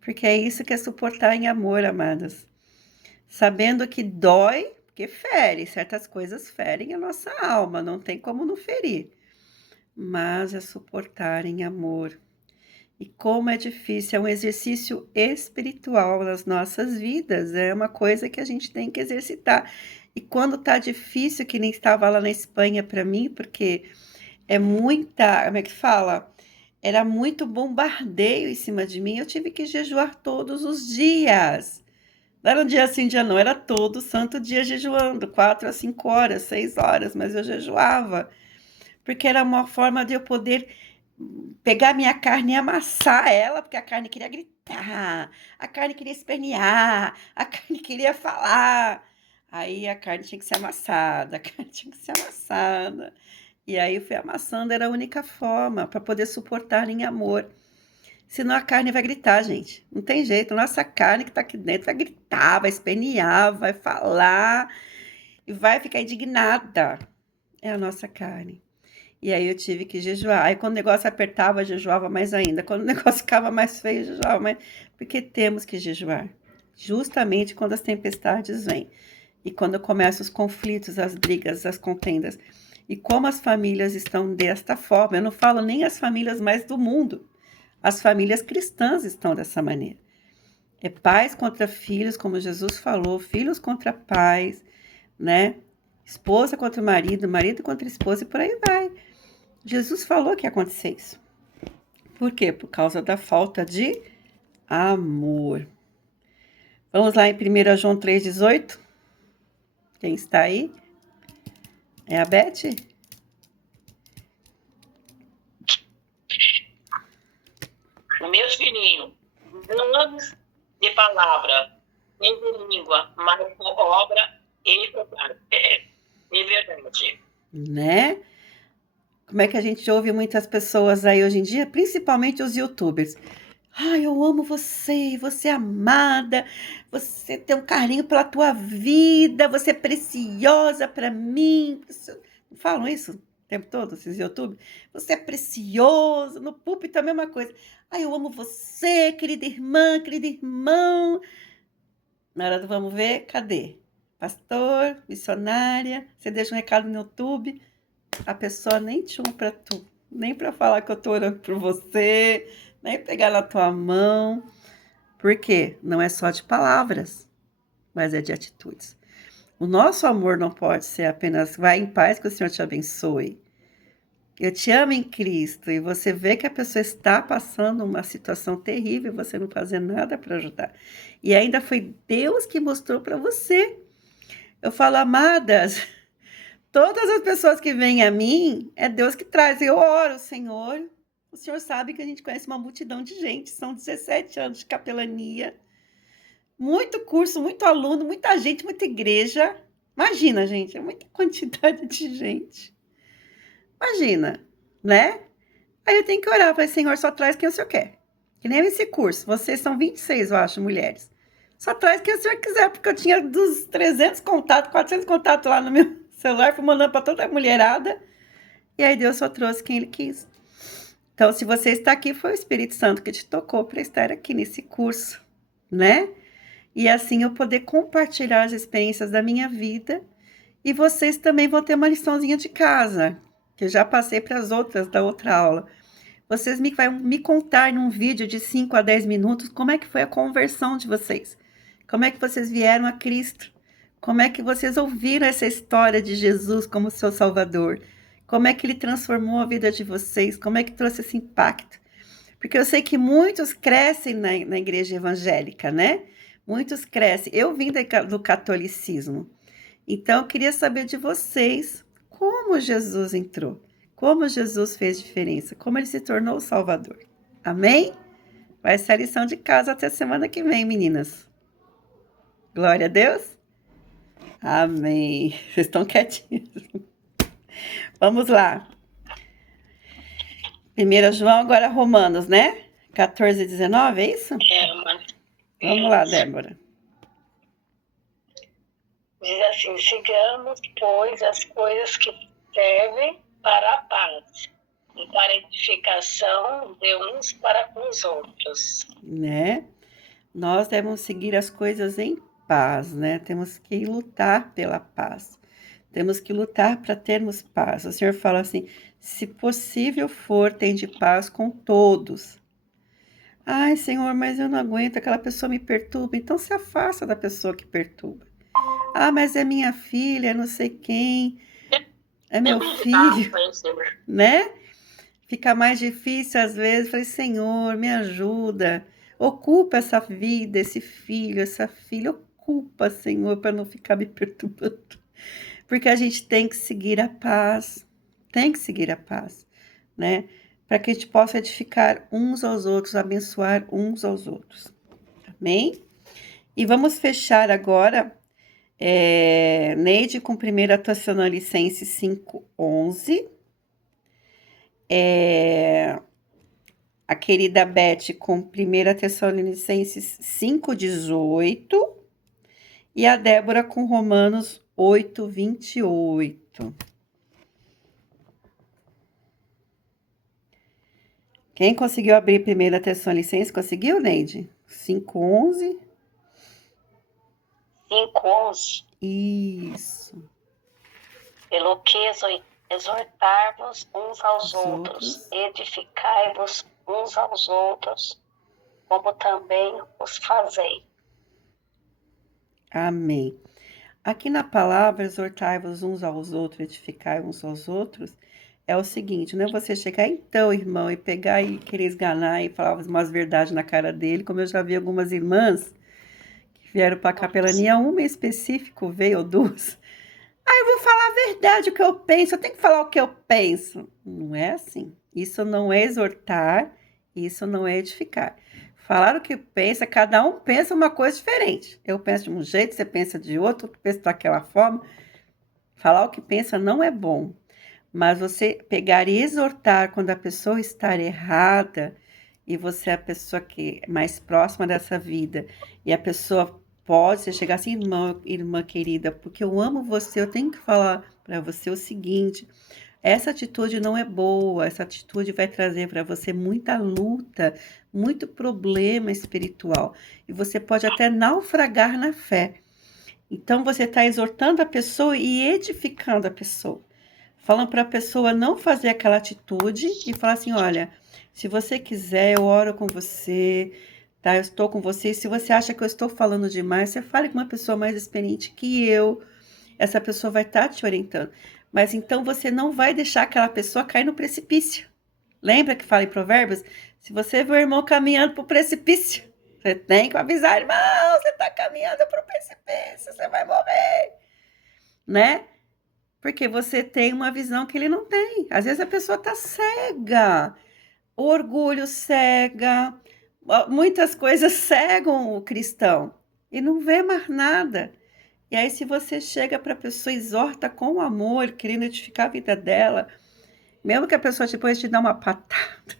Porque é isso que é suportar em amor, amadas. Sabendo que dói, porque fere, certas coisas ferem a nossa alma, não tem como não ferir. Mas é suportar em amor. E como é difícil, é um exercício espiritual nas nossas vidas, é uma coisa que a gente tem que exercitar. E quando tá difícil, que nem estava lá na Espanha para mim, porque é muita, como é que fala? Era muito bombardeio em cima de mim, eu tive que jejuar todos os dias. Não era um dia sim, dia não, era todo santo dia jejuando, 4 a 5 horas, 6 horas, mas eu jejuava, porque era uma forma de eu poder pegar minha carne e amassar ela, porque a carne queria gritar, a carne queria espernear, a carne queria falar. Aí a carne tinha que ser amassada, a carne tinha que ser amassada. E aí eu fui amassando, era a única forma para poder suportar em amor. Senão a carne vai gritar, gente. Não tem jeito. Nossa carne que está aqui dentro vai gritar, vai espernear, vai falar e vai ficar indignada. É a nossa carne. E aí eu tive que jejuar. Aí quando o negócio apertava, eu jejuava mais ainda. Quando o negócio ficava mais feio, eu jejuava mais. Porque temos que jejuar. Justamente quando as tempestades vêm. E quando começam os conflitos, as brigas, as contendas. E como as famílias estão desta forma. Eu não falo nem as famílias mais do mundo. As famílias cristãs estão dessa maneira. É pais contra filhos, como Jesus falou, filhos contra pais, né? Esposa contra marido, marido contra esposa e por aí vai. Jesus falou que ia acontecer isso. Por quê? Por causa da falta de amor. Vamos lá em 1 João 3,18. Quem está aí? É a Beth? Meus filhinhos, não andes de palavra, nem de língua, mas por obra e verdade. É verdade. Né? Como é que a gente ouve muitas pessoas aí hoje em dia, principalmente os youtubers. Ai, eu amo você, você é amada, você tem um carinho pela tua vida, você é preciosa para mim. Não falam isso o tempo todo, esses youtubers? Você é precioso, no púlpito é a mesma coisa. Ai, eu amo você, querida irmã, querido irmão. Na hora do vamos ver, cadê? Pastor, missionária, você deixa um recado no YouTube, a pessoa nem te uma para tu, nem para falar que eu tô orando por você, nem pegar na tua mão. Por quê? Não é só de palavras, mas é de atitudes. O nosso amor não pode ser apenas vai em paz que o Senhor te abençoe. Eu te amo em Cristo e você vê que a pessoa está passando uma situação terrível e você não fazer nada para ajudar. E ainda foi Deus que mostrou para você. Eu falo, amadas, todas as pessoas que vêm a mim, é Deus que traz. Eu oro, Senhor. O Senhor sabe que a gente conhece uma multidão de gente, são 17 anos de capelania, muito curso, muito aluno, muita gente, muita igreja. Imagina, gente, é muita quantidade de gente. Imagina, né? Aí eu tenho que orar, falei, Senhor, só traz quem o Senhor quer. Que nem esse curso, vocês são 26, eu acho, mulheres. Só traz quem o Senhor quiser, porque eu tinha dos 300 contatos, 400 contatos lá no meu celular, fui mandando para toda a mulherada. E aí Deus só trouxe quem Ele quis. Então, se você está aqui, foi o Espírito Santo que te tocou para estar aqui nesse curso, né? E assim eu poder compartilhar as experiências da minha vida. E vocês também vão ter uma liçãozinha de casa, que eu já passei para as outras da outra aula. Vocês vão me contar num vídeo de 5 a 10 minutos como é que foi a conversão de vocês. Como é que vocês vieram a Cristo. Como é que vocês ouviram essa história de Jesus como seu Salvador. Como é que Ele transformou a vida de vocês. Como é que trouxe esse impacto. Porque eu sei que muitos crescem na igreja evangélica, né? Muitos crescem. Eu vim do catolicismo. Então, eu queria saber de vocês como Jesus entrou, como Jesus fez diferença, como ele se tornou o Salvador. Amém? Vai ser a lição de casa até semana que vem, meninas. Glória a Deus. Amém. Vocês estão quietinhos. Vamos lá. 1 João, agora Romanos, né? 14 e 19, é isso? Mas Vamos lá, Débora. Diz assim: sigamos, pois, as coisas que servem para a paz e para a edificação de uns para com os outros. Né? Nós devemos seguir as coisas em paz, né? Temos que lutar pela paz. Temos que lutar para termos paz. O Senhor fala assim: se possível for, tende paz com todos. Ai, Senhor, mas eu não aguento, aquela pessoa me perturba. Então se afasta da pessoa que perturba. Ah, mas é minha filha, é não sei quem, é meu filho, né? Fica mais difícil às vezes. Falei, Senhor, me ajuda. Ocupa essa vida, esse filho, essa filha. Ocupa, Senhor, para não ficar me perturbando. Porque a gente tem que seguir a paz. Tem que seguir a paz, né? Para que a gente possa edificar uns aos outros, abençoar uns aos outros. Amém? E vamos fechar agora, Neide, com 1 Tessalonicenses 5:11. A querida Beth com 1 Tessalonicenses 5:18 e a Débora com Romanos 8:28. Quem conseguiu abrir 1 Tessalonicenses? Conseguiu, Neide? 5:11? 5:11. Isso. Pelo que exortar-vos uns aos outros, edificai-vos uns aos outros, como também os fazei. Amém. Aqui na palavra, exortai-vos uns aos outros, edificai uns aos outros, é o seguinte, não é você chegar, então, irmão, e pegar e querer esganar e falar umas verdades na cara dele, como eu já vi algumas irmãs que vieram para a capelania, uma em específico veio, ou duas. Eu vou falar a verdade, o que eu penso, eu tenho que falar o que eu penso. Não é assim. Isso não é exortar, isso não é edificar. Falar o que pensa, cada um pensa uma coisa diferente. Eu penso de um jeito, você pensa de outro, eu penso daquela forma. Falar o que pensa não é bom. Mas você pegar e exortar quando a pessoa está errada e você é a pessoa que é mais próxima dessa vida e a pessoa pode chegar assim, irmã querida, porque eu amo você, eu tenho que falar para você o seguinte, essa atitude não é boa, essa atitude vai trazer para você muita luta, muito problema espiritual e você pode até naufragar na fé. Então você está exortando a pessoa e edificando a pessoa. Falando para a pessoa não fazer aquela atitude e falar assim, olha, se você quiser, eu oro com você, tá? Eu estou com você. E se você acha que eu estou falando demais, você fale com uma pessoa mais experiente que eu. Essa pessoa vai estar te orientando. Mas então você não vai deixar aquela pessoa cair no precipício. Lembra que fala em Provérbios? Se você vê o irmão caminhando para o precipício, você tem que avisar, irmão, você está caminhando para o precipício, você vai morrer, né? Porque você tem uma visão que ele não tem. Às vezes a pessoa está cega. O orgulho cega. Muitas coisas cegam o cristão. E não vê mais nada. E aí se você chega para a pessoa, exorta com amor, querendo edificar a vida dela, mesmo que a pessoa depois te dá uma patada,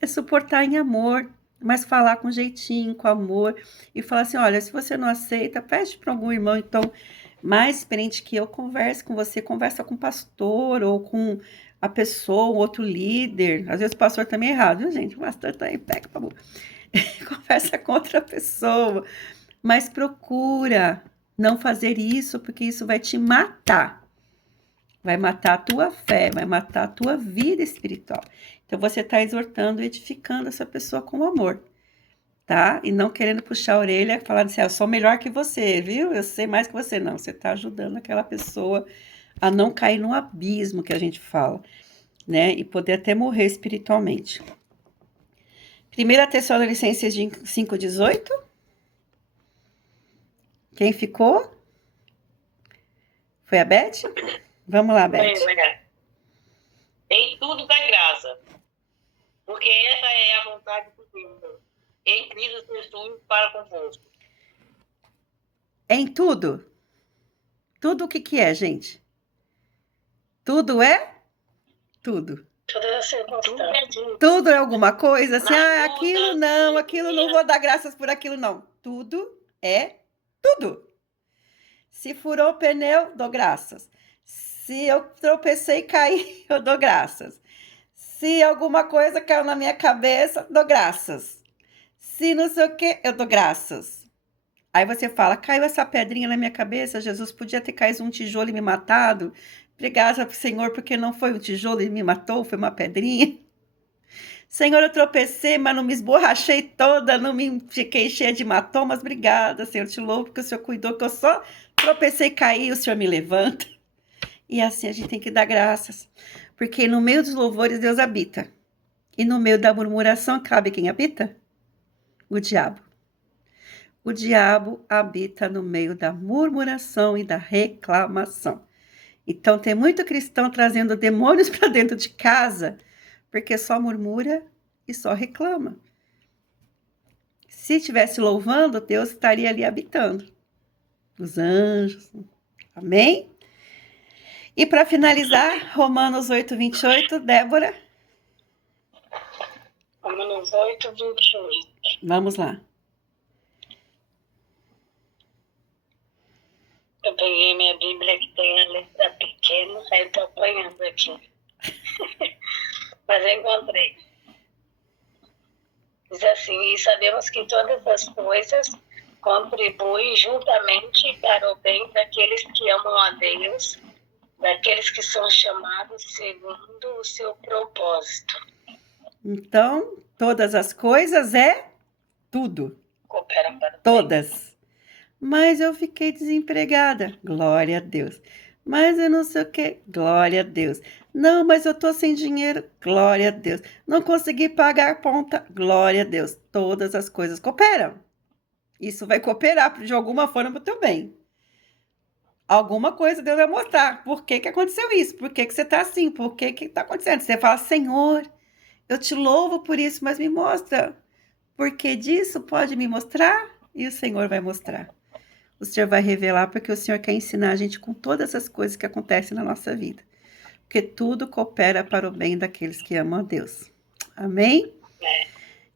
é suportar em amor, mas falar com jeitinho, com amor, e falar assim, olha, se você não aceita, pede para algum irmão, então, mais experiente que eu, converse com você, conversa com o pastor, ou com a pessoa, o outro líder, às vezes o pastor também é errado, viu, gente? O pastor também pega, por favor. Conversa com outra pessoa, mas procura não fazer isso, porque isso vai te matar. Vai matar a tua fé, vai matar a tua vida espiritual. Então, você está exortando e edificando essa pessoa com amor, tá? E não querendo puxar a orelha, falando assim, eu sou melhor que você, viu? Eu sei mais que você. Não, você está ajudando aquela pessoa a não cair no abismo que a gente fala, né? E poder até morrer espiritualmente. 1 Tessalonicenses 5:18. Quem ficou? Foi a Beth? Vamos lá, Beth. Em tudo da graça, porque essa é a vontade de Deus, em Cristo Jesus para convosco. Em tudo? Tudo o que é, gente? Tudo é? Tudo. Tudo é alguma coisa? Assim, aquilo não vou dar graças por aquilo, não. Tudo é tudo. Se furou o pneu, dou graças. Se eu tropecei e caí, eu dou graças. Se alguma coisa caiu na minha cabeça, dou graças. Se não sei o que, eu dou graças. Aí você fala, caiu essa pedrinha na minha cabeça, Jesus podia ter caído um tijolo e me matado. Obrigada, Senhor, porque não foi um tijolo e me matou, foi uma pedrinha. Senhor, eu tropecei, mas não me esborrachei toda, não me fiquei cheia de hematomas. Obrigada, Senhor, te louvo, porque o Senhor cuidou, que eu só tropecei e caí, o Senhor me levanta. E assim a gente tem que dar graças, porque no meio dos louvores Deus habita. E no meio da murmuração, cabe quem habita? O diabo. O diabo habita no meio da murmuração e da reclamação. Então tem muito cristão trazendo demônios para dentro de casa, porque só murmura e só reclama. Se estivesse louvando, Deus estaria ali habitando. Os anjos. Amém? E para finalizar, Romanos 8:28, Débora. Romanos 8:28. Vamos lá. Eu peguei minha Bíblia que tem a letra pequena, aí eu tô apanhando aqui. Mas eu encontrei. Diz assim, e sabemos que todas as coisas contribuem juntamente para o bem daqueles que amam a Deus, daqueles que são chamados segundo o seu propósito. Então, todas as coisas é tudo. Cooperam para o bem. Todas. Mas eu fiquei desempregada. Glória a Deus. Mas eu não sei o que. Glória a Deus. Não, mas eu tô sem dinheiro. Glória a Deus. Não consegui pagar a conta. Glória a Deus. Todas as coisas cooperam. Isso vai cooperar de alguma forma para o teu bem. Alguma coisa Deus vai mostrar. Por que que aconteceu isso? Por que que você tá assim? Por que que tá acontecendo? Você fala, Senhor, eu te louvo por isso, mas me mostra. Por que disso? Pode me mostrar? E o Senhor vai mostrar. O Senhor vai revelar, porque o Senhor quer ensinar a gente com todas as coisas que acontecem na nossa vida. Porque tudo coopera para o bem daqueles que amam a Deus. Amém?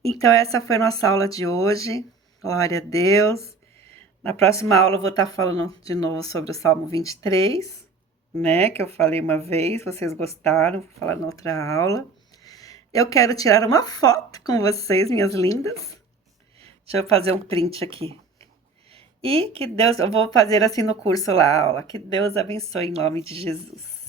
Então, essa foi a nossa aula de hoje. Glória a Deus. Na próxima aula eu vou estar falando de novo sobre o Salmo 23, né? Que eu falei uma vez, vocês gostaram, vou falar na outra aula. Eu quero tirar uma foto com vocês, minhas lindas. Deixa eu fazer um print aqui. E que Deus, eu vou fazer assim no curso lá, a aula. Que Deus abençoe em nome de Jesus.